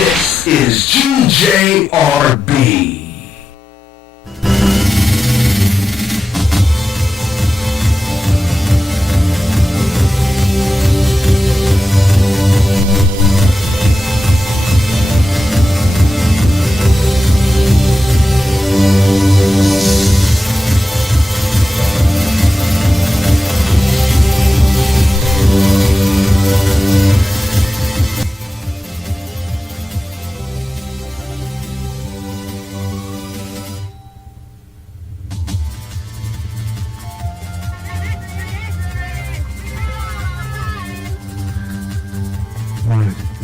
This is GJRB.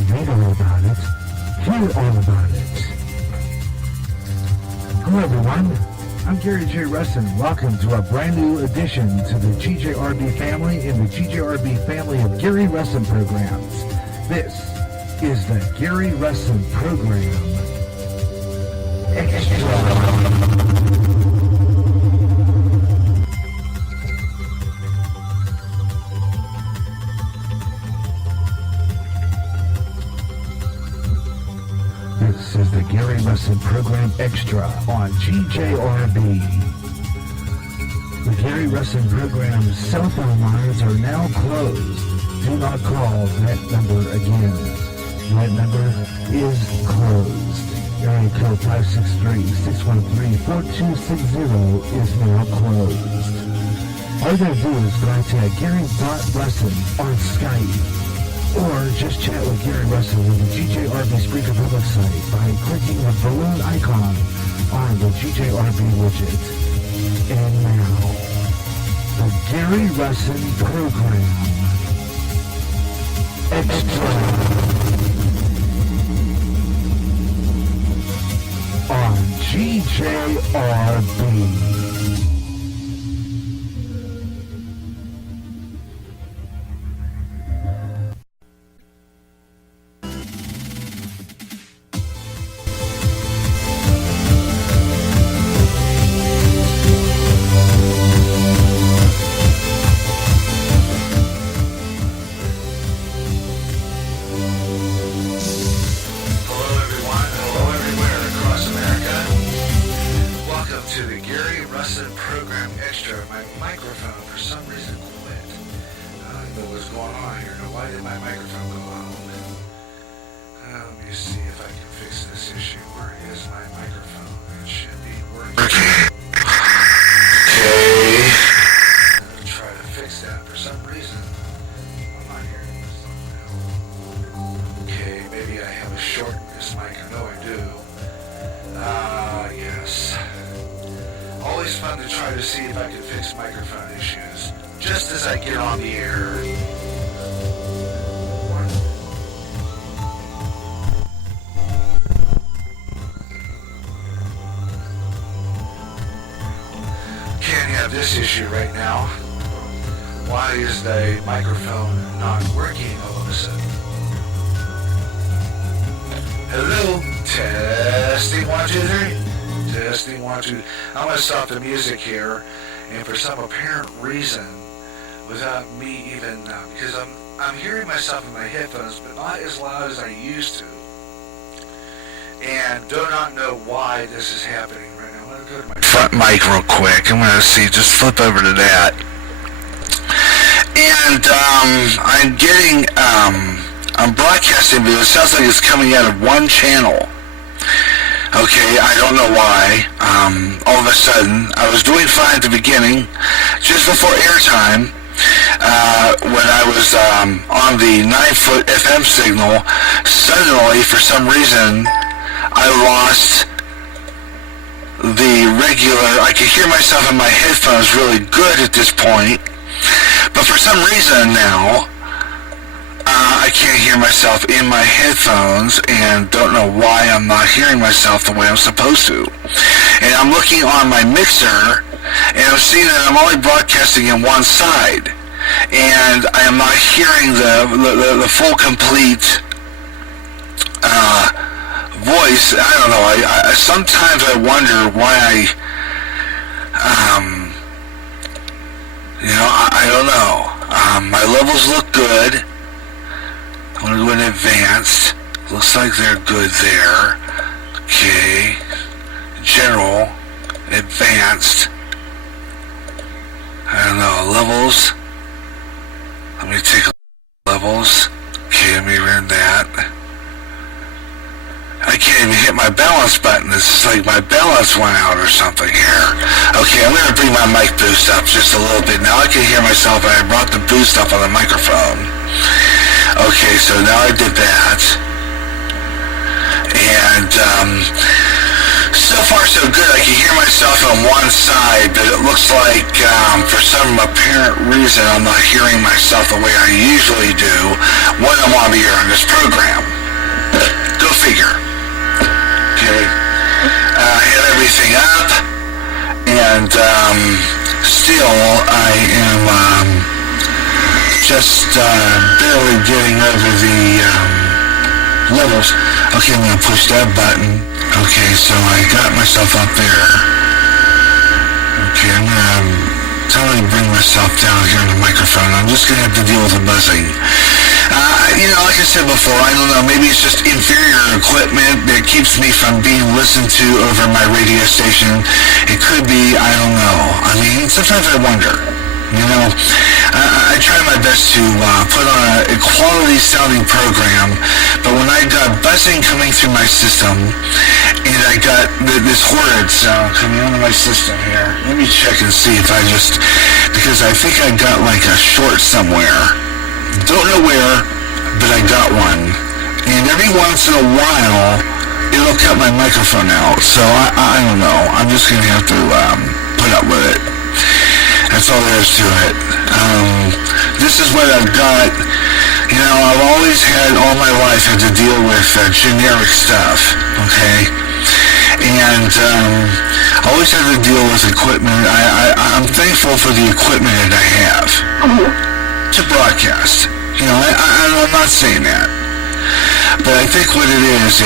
Read all about it, hear all about it. Hello everyone, I'm Gary J. Russen. Welcome to a brand new addition to the GJRB family and the GJRB family of Gary Russen programs. This is the Gary Russen program Extra. This is the Gary Russen Program Extra on GJRB. The Gary Russen Program's cell phone lines are now closed. Do not call that number again. That number is closed. Area code 563-613-4260 is now closed. All you gotta do is go to Gary.Russen on Skype. Or just chat with Gary Russen on the GJRB Speaker Public site by clicking the balloon icon on the GJRB widget. And now, the Gary Russen Program Extra on GJRB. This issue right now. Why is the microphone not working all of a sudden? Hello? Testing 1, 2, 3. Testing 1, 2. I'm going to stop the music here, and for some apparent reason, without me even, because I'm hearing myself in my headphones, but not as loud as I used to. And do not know why this is happening right now. I'm going to go to my front mic real quick. I'm going to see, just flip over to that. And I'm broadcasting, but it sounds like it's coming out of one channel. Okay, I don't know why. All of a sudden, I was doing fine at the beginning, just before airtime, when I was on the 9-foot FM signal. Suddenly, for some reason, I lost the regular. I could hear myself in my headphones really good at this point, but for some reason now, I can't hear myself in my headphones, and don't know why I'm not hearing myself the way I'm supposed to. And I'm looking on my mixer, and I'm seeing that I'm only broadcasting in one side, and I am not hearing the full complete voice. I don't know. I sometimes I wonder why I don't know. My levels look good. I'm going to go in advanced. Looks like they're good there. Okay. General. Advanced. I don't know. Levels. Let me take a levels. Okay, let me run that. I can't even hit my balance button. It's like my balance went out or something here. Okay, I'm going to bring my mic boost up just a little bit. Now I can hear myself, and I brought the boost up on the microphone. Okay, so now I did that. And so far so good. I can hear myself on one side, but it looks like for some apparent reason I'm not hearing myself the way I usually do when I'm on the air on this program. Go figure. Okay. I had everything up, and still I am just barely getting over the levels. Okay, I'm going to push that button. Okay, so I got myself up there. Okay, I'm going to totally bring myself down here on the microphone. I'm just going to have to deal with the buzzing. Like I said before, I don't know, maybe it's just inferior equipment that keeps me from being listened to over my radio station. It could be, I don't know. I mean, sometimes I wonder. I try my best to put on a quality sounding program, but when I got buzzing coming through my system, and I got this horrid sound coming out of my system here, let me check and see if because I think I got like a short somewhere. Don't know where, but I got one. And every once in a while, it'll cut my microphone out. So I don't know. I'm just going to have to put up with it. That's all there is to it. This is what I've got. I've always had, all my life, had to deal with generic stuff, okay? And I always had to deal with equipment. I'm thankful for the equipment that I have to broadcast. I'm not saying that. But I think what it is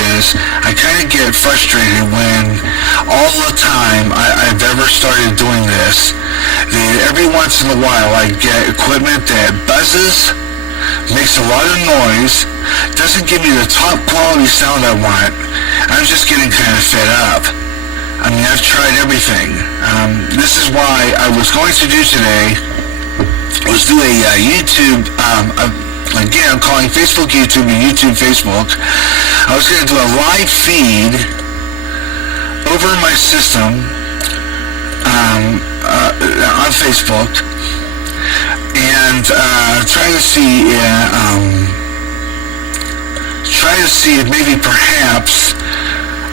I kind of get frustrated when all the time I've ever started doing this, that every once in a while I get equipment that buzzes, makes a lot of noise, doesn't give me the top quality sound I want. I'm just getting kind of fed up. I mean, I've tried everything. This is why I was going to do today was do a YouTube, again, I'm calling Facebook YouTube and YouTube Facebook. I was going to do a live feed over my system on Facebook and try to see if maybe perhaps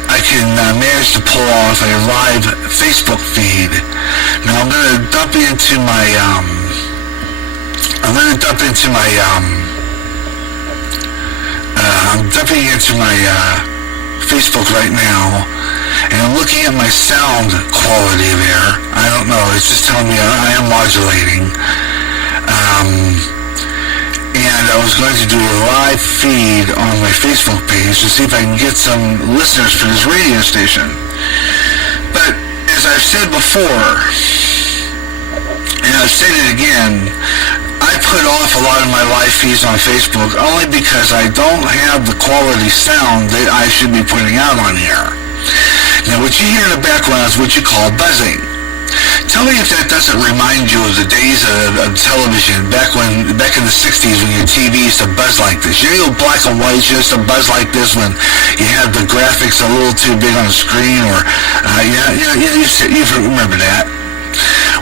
I can manage to pull off a live Facebook feed. Now I'm going to dump into my I'm dumping into my Facebook right now, and I'm looking at my sound quality there. I don't know, it's just telling me I am modulating. And I was going to do a live feed on my Facebook page to see if I can get some listeners for this radio station. But as I've said before, and I've said it again, I put off a lot of my live feeds on Facebook only because I don't have the quality sound that I should be putting out on here. Now, what you hear in the background is what you call buzzing. Tell me if that doesn't remind you of the days of television back in the 60s when your TV used to buzz like this. Black and white used to buzz like this when you had the graphics a little too big on the screen, or you remember that.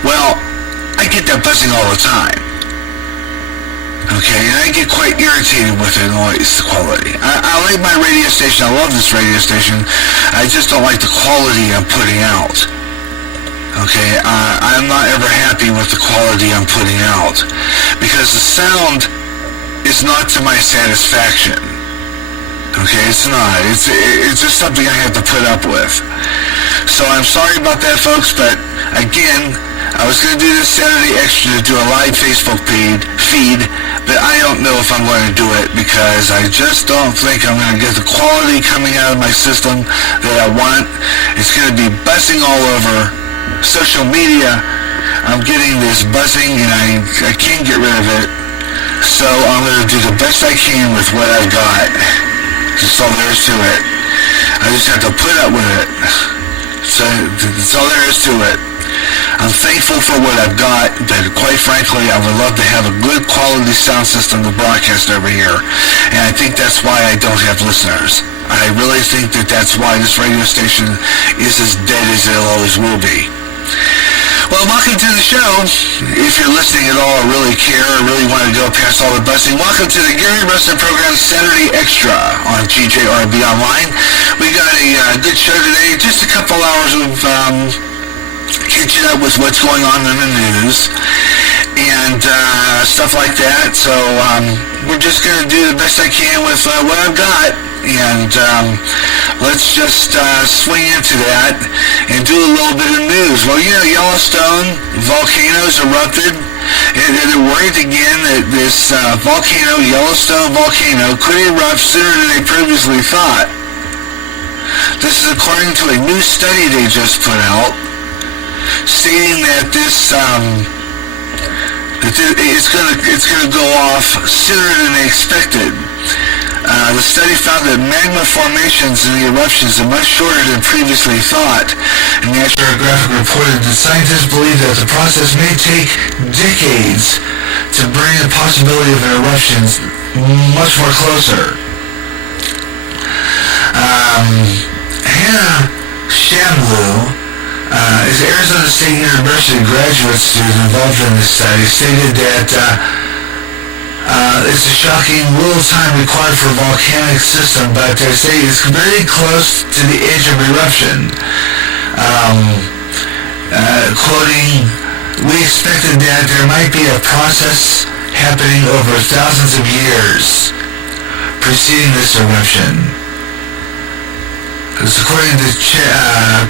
Well, I get that buzzing all the time. Okay, and I get quite irritated with the noise quality. I like my radio station. I love this radio station. I just don't like the quality I'm putting out. Okay, I'm not ever happy with the quality I'm putting out because the sound is not to my satisfaction. Okay, it's not. It's just something I have to put up with. So I'm sorry about that, folks, but again, I was going to do this Saturday Extra to do a live Facebook feed, but I don't know if I'm going to do it because I just don't think I'm going to get the quality coming out of my system that I want. It's going to be buzzing all over social media. I'm getting this buzzing and I can't get rid of it. So I'm going to do the best I can with what I've got. Just all there is to it. I just have to put up with it. So that's all there is to it. I'm thankful for what I've got, but quite frankly, I would love to have a good quality sound system to broadcast over here. And I think that's why I don't have listeners. I really think that that's why this radio station is as dead as it always will be. Well, welcome to the show. If you're listening at all or really care or really want to go past all the busting, welcome to the Gary Russen program Saturday Extra on GJRB Online. We got a good show today, just a couple hours of catching up with what's going on in the news and stuff like that. So we're just going to do the best I can with what I've got. And let's just swing into that and do a little bit of news. Well, Yellowstone volcanoes erupted, and they're worried again that this Yellowstone volcano, could erupt sooner than they previously thought. This is according to a new study they just put out, stating that it's going to go off sooner than they expected. The study found that magma formations in the eruptions are much shorter than previously thought. And National Geographic reported that scientists believe that the process may take decades to bring the possibility of an eruption much more closer. Hannah Shamblou is Arizona State University graduate student involved in this study, stated that it's a shocking little time required for a volcanic system, but they say it's very close to the edge of eruption. Quoting, we expected that there might be a process happening over thousands of years preceding this eruption. It's according to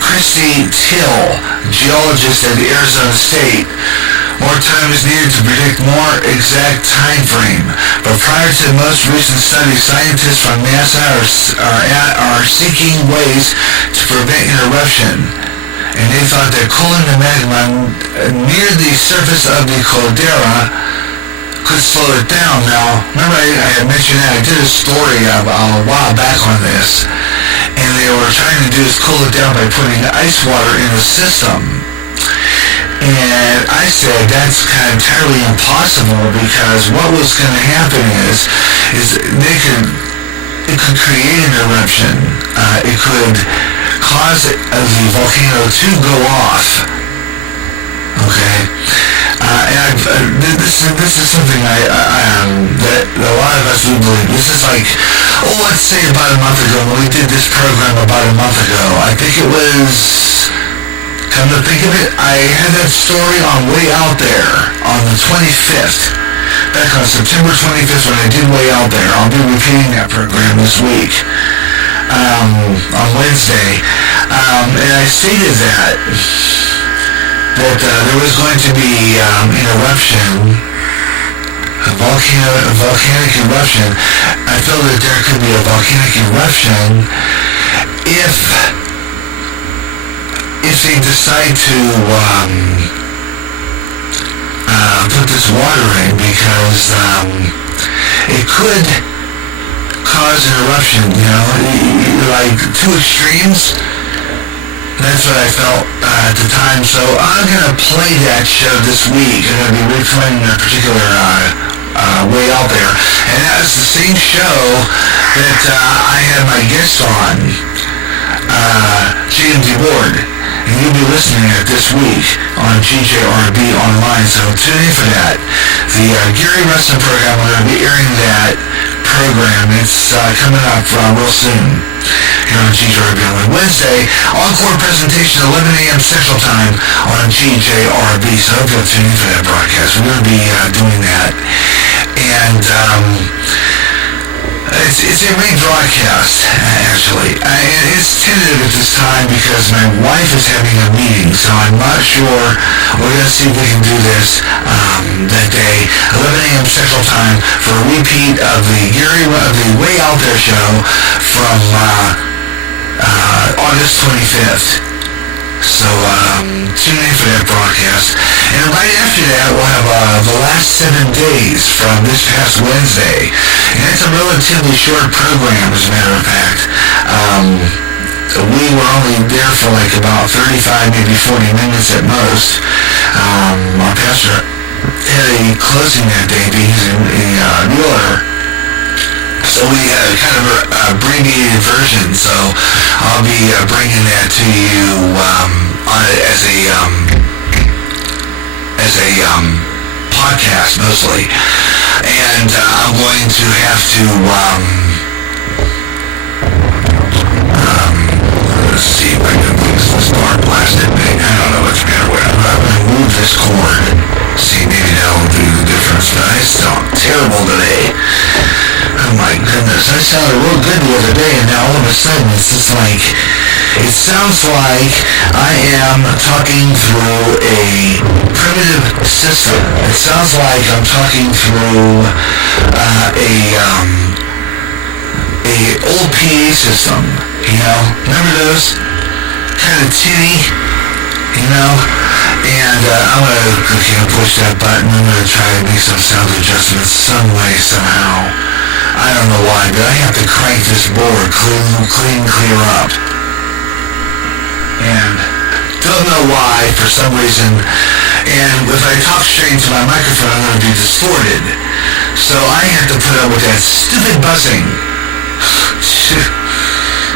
Christy Till, geologist at Arizona State. More time is needed to predict more exact time frame. But prior to the most recent study, scientists from NASA are seeking ways to prevent an eruption. And they thought that cooling the magma near the surface of the caldera could slow it down. Now, remember I had mentioned that I did a story a while back on this. And they were trying to do is cool it down by putting ice water in the system. And I said that's kind of entirely impossible, because what was going to happen is it could create an eruption. It could cause the volcano to go off. Okay, and this is something that a lot of us would believe. This is like, let's say about a month ago when we did this program about a month ago. I think it was. Come to think of it, I had that story on Way Out There on the 25th. Back on September 25th when I did Way Out There. I'll be repeating that program this week on Wednesday. And I stated that there was going to be an eruption, a volcanic eruption. I felt that there could be a volcanic eruption if they decide to put this water in, because it could cause an eruption, like two extremes. That's what I felt at the time. So I'm going to play that show this week. I'm going to be replaying that particular Way Out There. And that was the same show that I had my guest on, James Ward. And you'll be listening to it this week on GJRB Online, so tune in for that. The Gary Russen program, we're going to be airing that program. It's coming up real soon here on GJRB Online. Wednesday, encore presentation 11 a.m. Central Time on GJRB, so I hope you'll tune in for that broadcast. We're going to be doing that. And it's a rebroadcast, actually. It's tentative at this time because my wife is having a meeting, so I'm not sure. We're going to see if we can do this that day, 11 a.m. Central Time, for a repeat of the Way Out There show from August 25th. So tune in for that broadcast. And right after that, we'll have the last 7 days from this past Wednesday. And it's a relatively short program, as a matter of fact. We were only there for like about 35, maybe 40 minutes at most. Our pastor had a closing that day, he's a realtor. So we had kind of an abbreviated version, so I'll be bringing that to you as a podcast mostly. And I'm going to have to let's see if I can fix this dark plastic thing. I don't know what's the matter with it. I'm going to move this cord. See, maybe that'll do the difference. But I sound terrible today. Oh my goodness. I sounded real good the other day, and now all of a sudden it's just like, it sounds like I am talking through a primitive system. It sounds like I'm talking through a old PA system. You know, remember those? Kind of tinny, you know? And I'm going to push that button. I'm going to try to make some sound adjustments some way, somehow. I don't know why, but I have to crank this board clear up. And don't know why, for some reason. And if I talk straight into my microphone, I'm going to be distorted. So I have to put up with that stupid buzzing.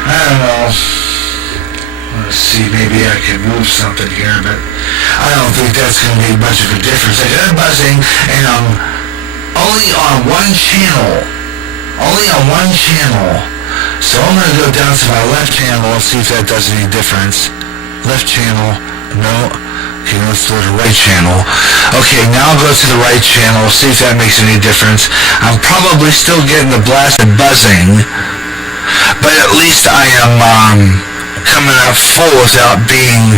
I don't know. Let's see, maybe I can move something here, but I don't think that's going to make much of a difference. I got buzzing, and I'm only on one channel. So I'm going to go down to my left channel and see if that does any difference. Left channel, no. Okay, let's go to the right channel. Okay, now I'll go to the right channel, see if that makes any difference. I'm probably still getting the blasted buzzing, but at least I am coming out full without being...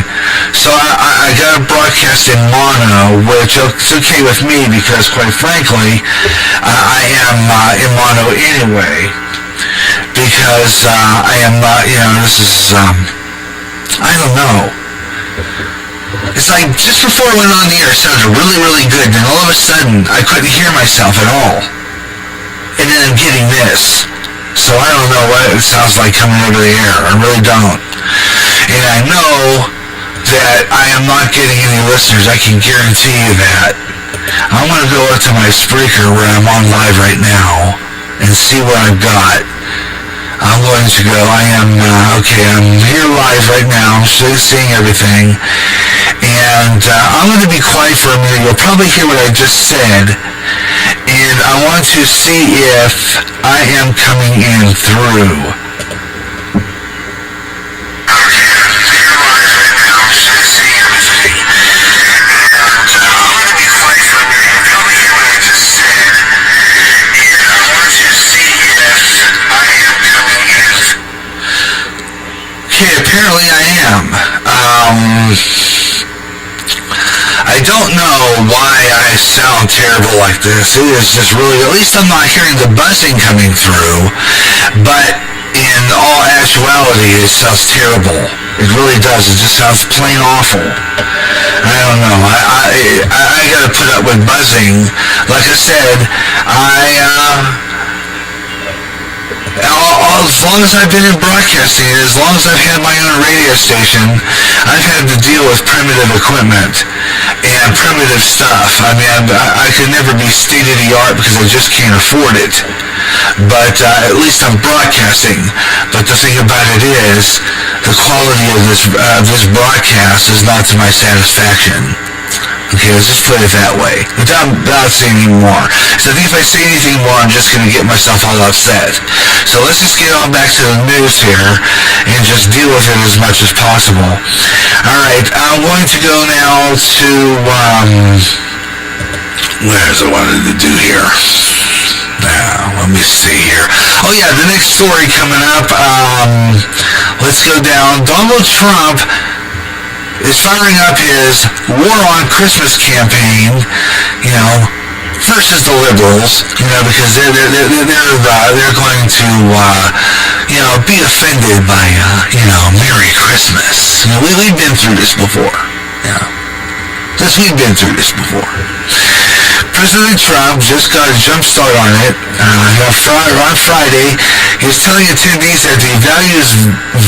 So I got a broadcast in mono, which is okay with me because, quite frankly, I am in mono anyway, because I am not, this is, I don't know. It's like, just before I went on the air, it sounded really, really good, and all of a sudden, I couldn't hear myself at all. And then I'm getting this. So I don't know what it sounds like coming over the air. I really don't. And I know that I am not getting any listeners. I can guarantee you that. I'm going to go up to my Spreaker where I'm on live right now and see what I've got. I'm going to go, I'm here live right now. I'm seeing everything. And I'm going to be quiet for a minute. You'll probably hear what I just said. And I want to see if I am coming in through. Okay, I'm here live right now. I'm seeing everything. And I'm going to be quiet for a minute. You'll probably hear what I just said. And I want to see if I am coming in. Okay, apparently I am. I don't know why I sound terrible like this. It is just really, at least I'm not hearing the buzzing coming through, but in all actuality, it sounds terrible. It really does. It just sounds plain awful. I don't know. I gotta put up with buzzing. Like I said, as long as I've been in broadcasting, as long as I've had my own radio station, I've had to deal with primitive equipment and primitive stuff. I mean, I could never be state-of-the-art because I just can't afford it. But at least I'm broadcasting. But the thing about it is, the quality of this broadcast is not to my satisfaction. Okay, let's just put it that way. Without saying any more. So I think if I say anything more, I'm just going to get myself all upset. So let's just get on back to the news here and just deal with it as much as possible. Alright, I'm going to go now to, where's I wanted to do here? Now, let me see here. Oh yeah, the next story coming up, let's go down. Donald Trump is firing up his War on Christmas campaign, versus the liberals, because they're going to, be offended by, Merry Christmas. We've been through this before. We've been through this before. President Trump just got a jump start on it. On Friday, he was telling attendees at the Values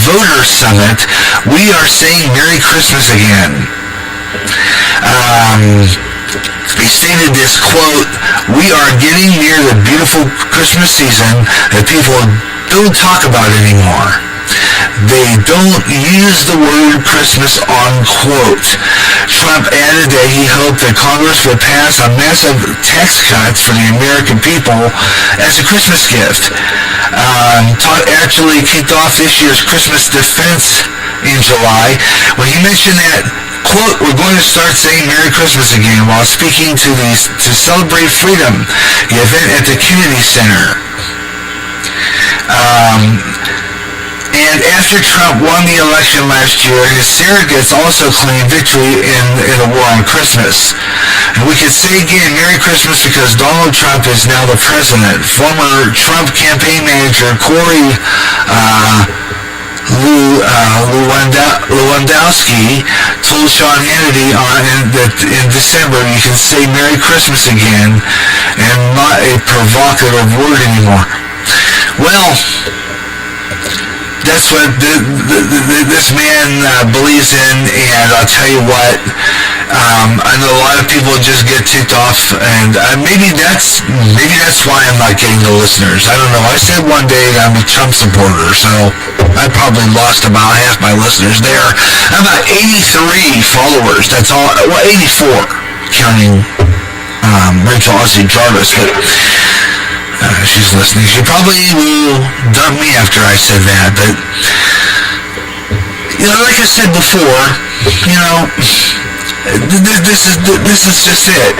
Voter Summit, "We are saying Merry Christmas again." He stated this, quote, "We are getting near the beautiful Christmas season that people don't talk about anymore. They don't use the word Christmas," unquote. Trump added that he hoped that Congress would pass a massive tax cut for the American people as a Christmas gift. Todd actually kicked off this year's Christmas defense in July when he mentioned that, quote, "We're going to start saying Merry Christmas again," while speaking to Celebrate Freedom, the event at the Kennedy Center. And after Trump won the election last year, his surrogates also claimed victory in the war on Christmas. And we could say again, Merry Christmas, because Donald Trump is now the president. Former Trump campaign manager Corey Lewandowski told Sean Hannity that in December you can say Merry Christmas again and not a provocative word anymore. Well, that's what this man believes in, and I'll tell you what, I know a lot of people just get ticked off, and maybe that's why I'm not getting the listeners. I don't know. I said one day that I'm a Trump supporter, so I probably lost about half my listeners there. I'm about 83 followers. That's all. Well, 84, counting Rachel Ossie Jarvis, but she's listening. She probably will dump me after I said that, but like I said before, this is just it.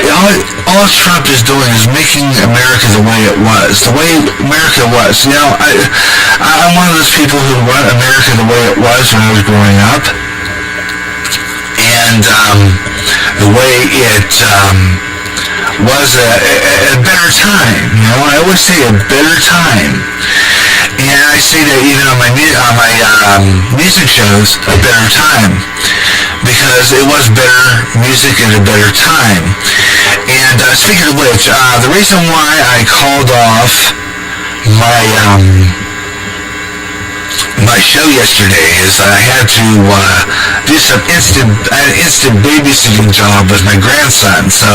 All Trump is doing is making America the way it was, the way America was. I'm one of those people who want America the way it was when I was growing up, and the way it was a better time. I always say a better time, and I say that even on my music shows, a better time, because it was better music at a better time. And speaking of which, the reason why I called off my show yesterday is that I had to do some instant babysitting job with my grandson, so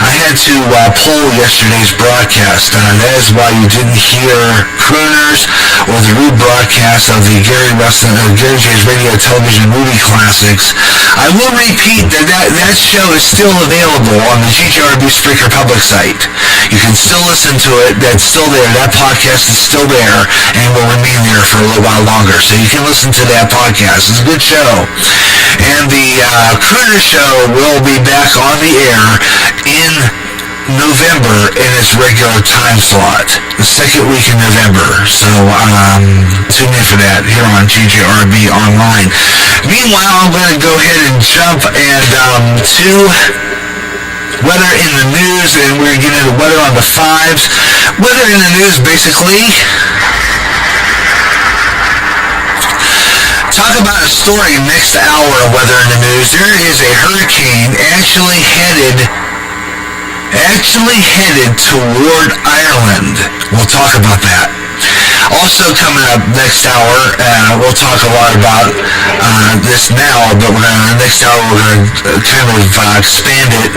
I had to pull yesterday's broadcast. That is why you didn't hear Crooners or the rebroadcast of the Gary J's Radio Television Movie Classics. I will repeat that show is still available on the GJRB Spreaker Public site. You can still listen to it. That's still there. That podcast is still there and will remain there for a little while longer. So you can listen to that podcast. It's a good show. And the Crooner Show will be back on the air in November in its regular time slot, the second week in November. So tune in for that here on GJRB Online. Meanwhile, I'm going to go ahead and jump to weather in the news, and we're going to get into weather on the fives. Weather in the news, basically. Talk about a story next hour of weather in the news. There is a hurricane actually headed toward Ireland. We'll talk about that. Also coming up next hour, we'll talk a lot about this now, but next hour we're going to kind of expand it.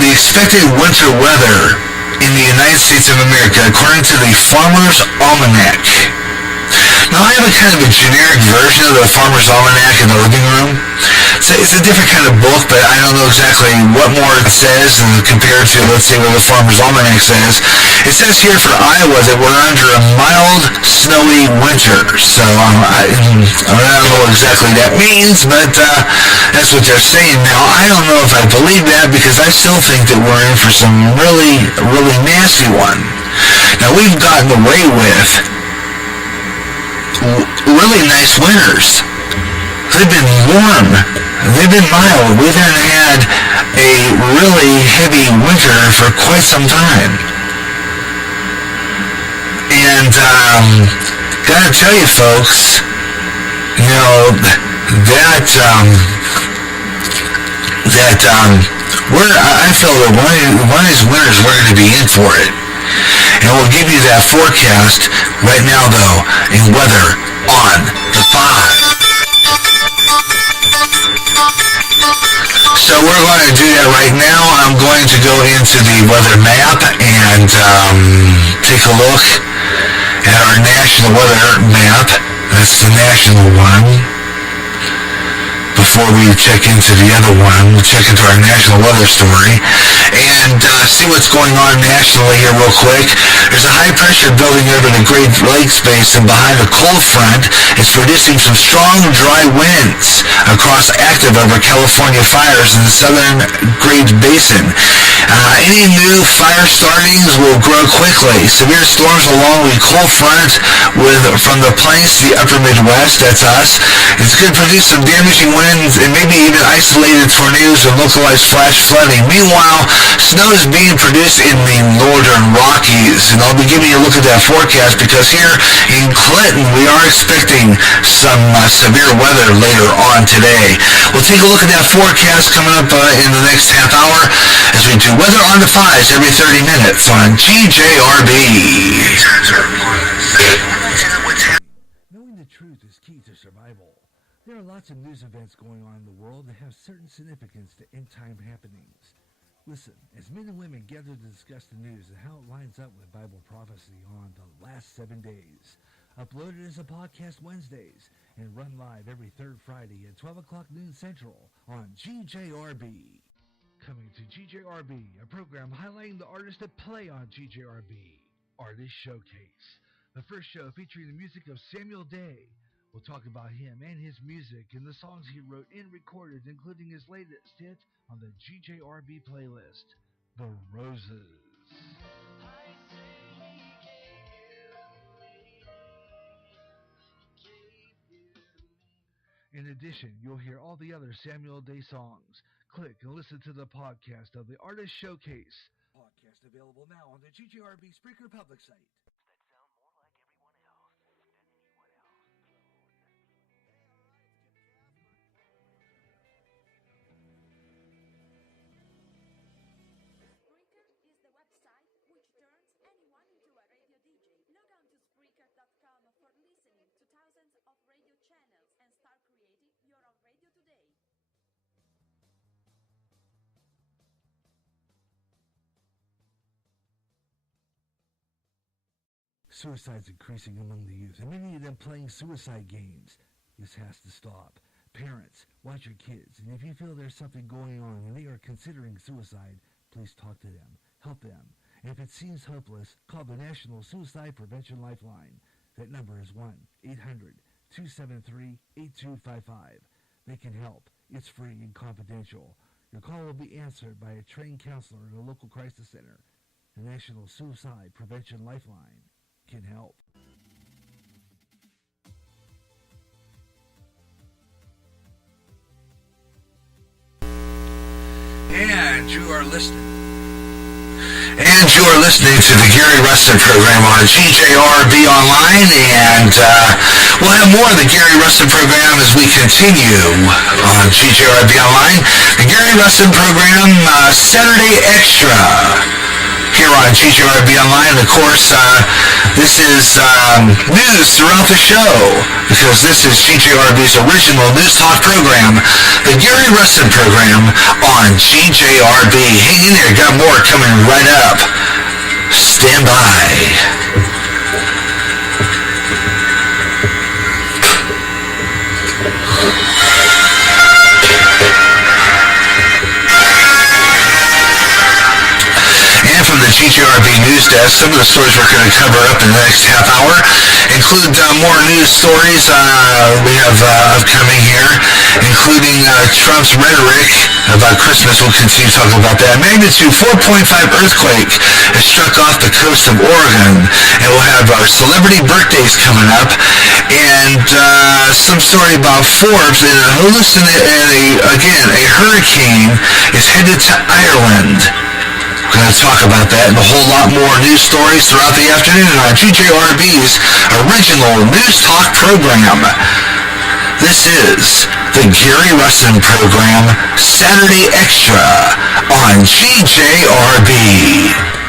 The expected winter weather in the United States of America, according to the Farmer's Almanac. Now, I have a kind of a generic version of the Farmer's Almanac in the living room. It's a different kind of book, but I don't know exactly what more it says compared to, let's say, what the Farmer's Almanac says. It says here for Iowa that we're under a mild, snowy winter. So I don't know what exactly that means, but that's what they're saying. Now, I don't know if I believe that, because I still think that we're in for some really, really nasty one. Now, we've gotten away with really nice winters. They've been warm. They've been mild. We haven't had a really heavy winter for quite some time. And gotta tell you, folks, I feel that one of these winners, we're going to be in for it. And we'll give you that forecast right now, though, in weather on the 5. So we're going to do that right now. I'm going to go into the weather map and take a look at our national weather map. That's the national one. Before we check into the other one, we'll check into our national weather story and see what's going on nationally here real quick. There's a high pressure building over the Great Lakes Basin behind a cold front. It's producing some strong, dry winds across active over California fires in the southern Great Basin. Any new fire startings will grow quickly. Severe storms along the cold front from the plains to the upper Midwest, that's us. It's going to produce some damaging winds and maybe even isolated tornadoes and localized flash flooding. Meanwhile, snow is being produced in the northern Rockies. And I'll be giving you a look at that forecast because here in Clinton, we are expecting some severe weather later on today. We'll take a look at that forecast coming up in the next half hour as we do weather on the 5s every 30 minutes on GJRB. Knowing the truth is key to survival. There are lots of news events going on in the world that have certain significance to end-time happenings. Listen, as men and women gather to discuss the news and how it lines up with Bible prophecy on the last 7 days. Uploaded as a podcast Wednesdays and run live every third Friday at 12 o'clock noon Central on GJRB. Coming to GJRB, a program highlighting the artists that play on GJRB. Artist Showcase. The first show featuring the music of Samuel Day. We'll talk about him and his music and the songs he wrote and recorded, including his latest hit on the GJRB playlist, The Roses. In addition, you'll hear all the other Samuel Day songs. Click and listen to the podcast of the Artist Showcase. Podcast available now on the GJRB Spreaker public site. Spreaker.com for listening to thousands of radio channels and start creating your own radio today. Suicide's increasing among the youth, and many of them playing suicide games. This has to stop. Parents, watch your kids, and if you feel there's something going on and they are considering suicide, please talk to them, help them. And if it seems hopeless, call the National Suicide Prevention Lifeline. That number is 1-800-273-8255. They can help. It's free and confidential. Your call will be answered by a trained counselor at a local crisis center. The National Suicide Prevention Lifeline can help. And you are listening to the Gary Russen program on GJRB Online, and we'll have more of the Gary Russen program as we continue on GJRB Online. The Gary Russen program, Saturday Extra, here on GJRB Online. Of course, this is news throughout the show, because this is GJRB's original news talk program, the Gary Russen program on GJRB. Hang in there, got more coming right up. Stand by. And from the GJRB News Desk, some of the stories we're going to cover up in the next half hour include more news stories we have upcoming here, including Trump's rhetoric about Christmas. We'll continue talking about that. Magnitude 4.5 earthquake has struck off the coast of Oregon, and we'll have our celebrity birthdays coming up, and some story about Forbes and a hurricane is headed to Ireland. We're going to talk about that and a whole lot more news stories throughout the afternoon on GJRB's original News Talk program. This is the Gary Russen Program, Saturday Extra on GJRB.